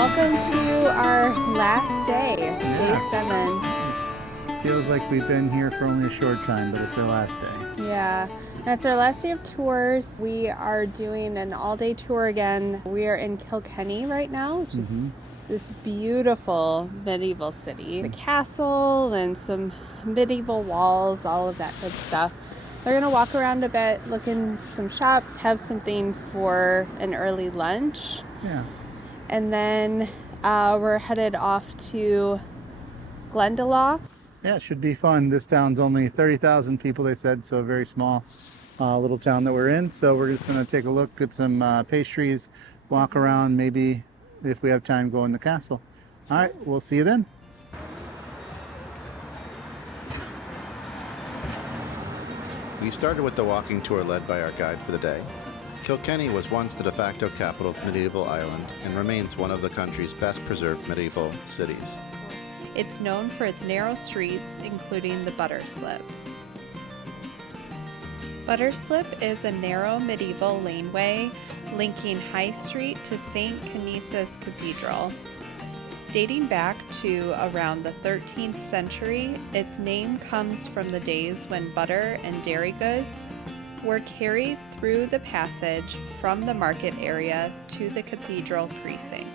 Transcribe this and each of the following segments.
Welcome to our last day, Yes. day 7. It feels like we've been here for only a short time, but it's our last day. Yeah, and it's our last day of tours. We are doing an all-day tour again. We are in Kilkenny right now, which is this beautiful medieval city. The castle and some medieval walls, all of that good stuff. We're going to walk around a bit, look in some shops, have something for an early lunch. Yeah. And then we're headed off to Glendalough. Yeah, it should be fun. This town's only 30,000 people, they said, so a very small little town that we're in. So we're just going to take a look at some pastries, walk around, maybe if we have time, go in the castle. All right, we'll see you then. We started with the walking tour led by our guide for the day. Kilkenny was once the de facto capital of medieval Ireland and remains one of the country's best preserved medieval cities. It's known for its narrow streets, including the Butterslip. Butterslip is a narrow medieval laneway linking High Street to St. Canice's Cathedral. Dating back to around the 13th century, its name comes from the days when butter and dairy goods were carried through the passage from the market area to the cathedral precinct.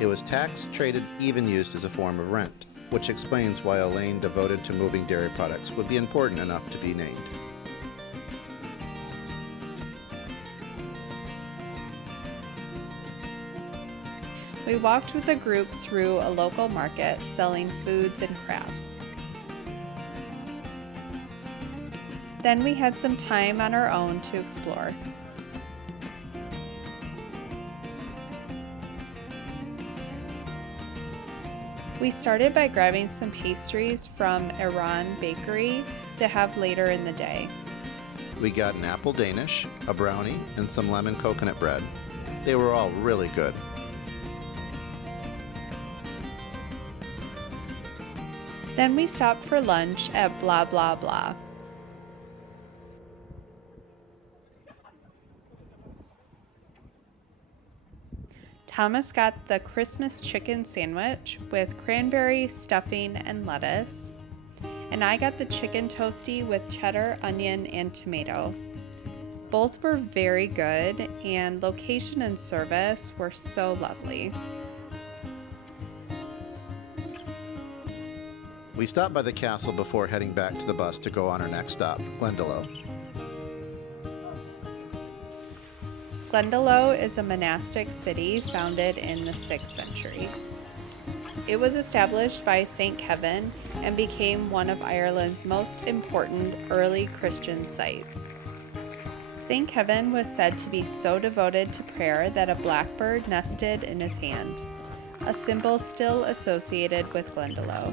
It was taxed, traded, even used as a form of rent, which explains why a lane devoted to moving dairy products would be important enough to be named. We walked with a group through a local market selling foods and crafts. Then we had some time on our own to explore. We started by grabbing some pastries from Iran Bakery to have later in the day. We got an apple Danish, a brownie, and some lemon coconut bread. They were all really good. Then we stopped for lunch at Blah Blah Blah. Thomas got the Christmas chicken sandwich with cranberry, stuffing, and lettuce. And I got the chicken toastie with cheddar, onion, and tomato. Both were very good, and location and service were so lovely. We stopped by the castle before heading back to the bus to go on our next stop, Glendalough. Glendalough is a monastic city founded in the 6th century. It was established by St. Kevin and became one of Ireland's most important early Christian sites. St. Kevin was said to be so devoted to prayer that a blackbird nested in his hand, a symbol still associated with Glendalough.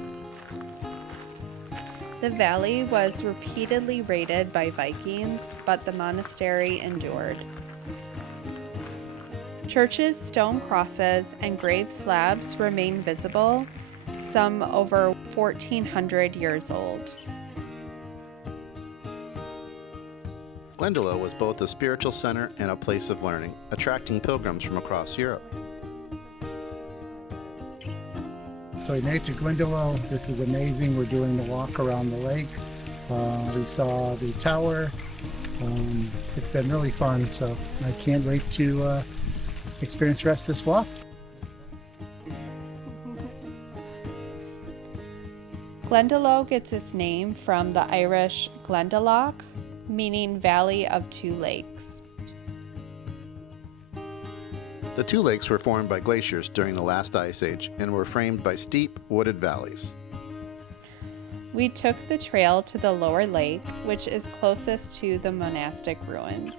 The valley was repeatedly raided by Vikings, but the monastery endured. Churches, stone crosses, and grave slabs remain visible, some over 1,400 years old. Glendalough was both a spiritual center and a place of learning, attracting pilgrims from across Europe. So we made it to Glendalough. This is amazing. We're doing the walk around the lake. We saw the tower. It's been really fun, so I can't wait to experience the rest of this walk. Glendalough gets its name from the Irish Glendalough, meaning Valley of Two Lakes. The two lakes were formed by glaciers during the last ice age and were framed by steep, wooded valleys. We took the trail to the lower lake, which is closest to the monastic ruins.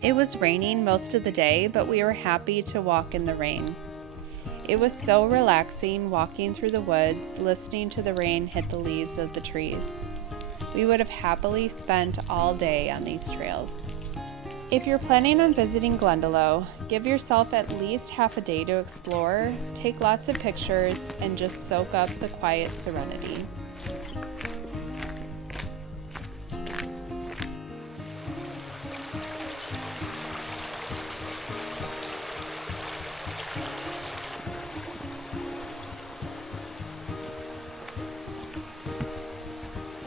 It was raining most of the day, but we were happy to walk in the rain. It was so relaxing walking through the woods, listening to the rain hit the leaves of the trees. We would have happily spent all day on these trails. If you're planning on visiting Glendalough, give yourself at least half a day to explore, take lots of pictures, and just soak up the quiet serenity.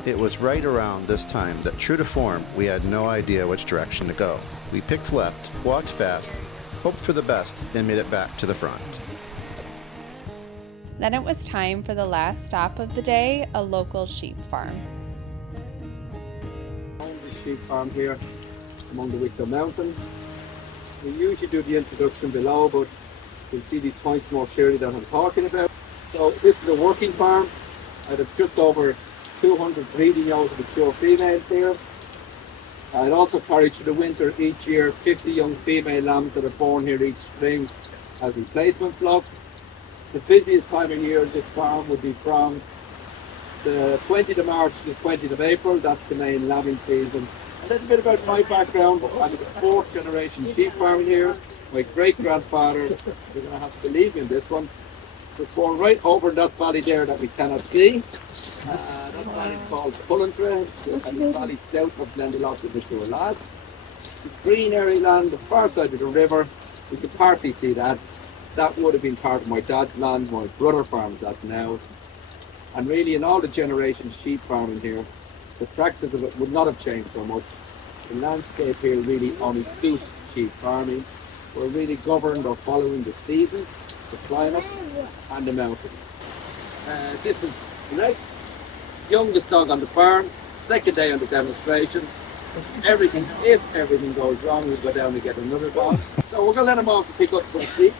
It was right around this time that, true to form, we had no idea which direction to go. We picked left, walked fast, hoped for the best, and made it back to the front. Then it was time for the last stop of the day, a local sheep farm. Own the sheep farm here among the Wicklow Mountains. We usually do the introduction below, but you can see these points more clearly that I'm talking about. So this is a working farm. I have just over 200 breeding yolks of mature females here. I'd also carry through the winter each year 50 young female lambs that are born here each spring as replacement flocks. The busiest time of year at this farm would be from the 20th of March to the 20th of April. That's the main lambing season. A little bit about my background. I'm the 4th generation sheep farming here. My great grandfather, you're going to have to believe me in this one, was born right over in that valley there that we cannot see. That valley is called Cullentra, and the valley south of Glendalough, which we were last. The green area land, the far side of the river, we can partly see that. That would have been part of my dad's land, my brother farms that now. And really in all the generations sheep farming here, the practice of it would not have changed so much. The landscape here really only suits sheep farming. We're really governed or following the seasons, the climate and the mountains. This is Rex, youngest dog on the farm, second day on the demonstration. If everything goes wrong, we'll go down and get another dog. So we're going to let him off to pick up some sheep.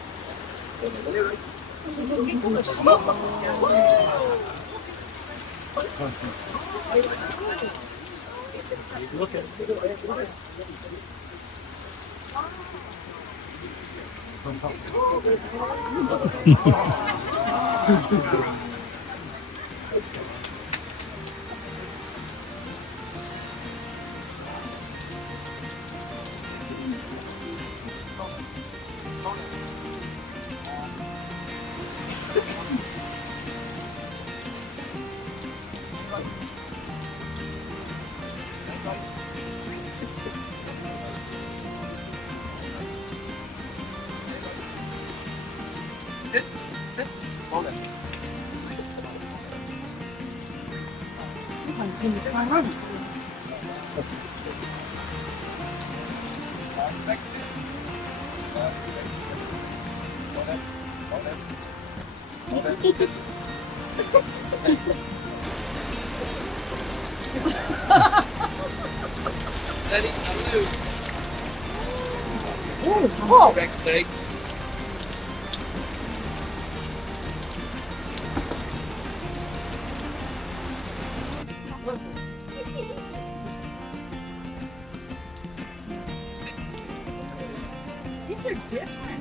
These are different.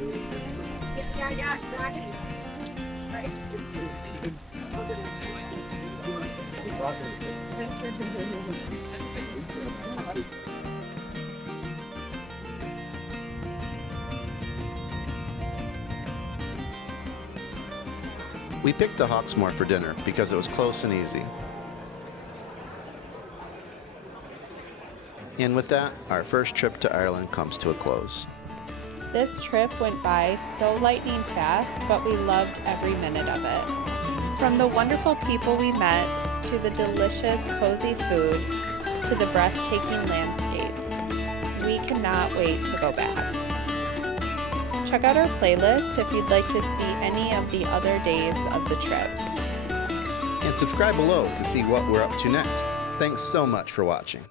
Yeah, exactly. Right. We picked the Hawksmoor for dinner because it was close and easy. And with that, our first trip to Ireland comes to a close. This trip went by so lightning fast, but we loved every minute of it. From the wonderful people we met, to the delicious, cozy food, to the breathtaking landscapes. We cannot wait to go back. Check out our playlist if you'd like to see any of the other days of the trip. And subscribe below to see what we're up to next. Thanks so much for watching.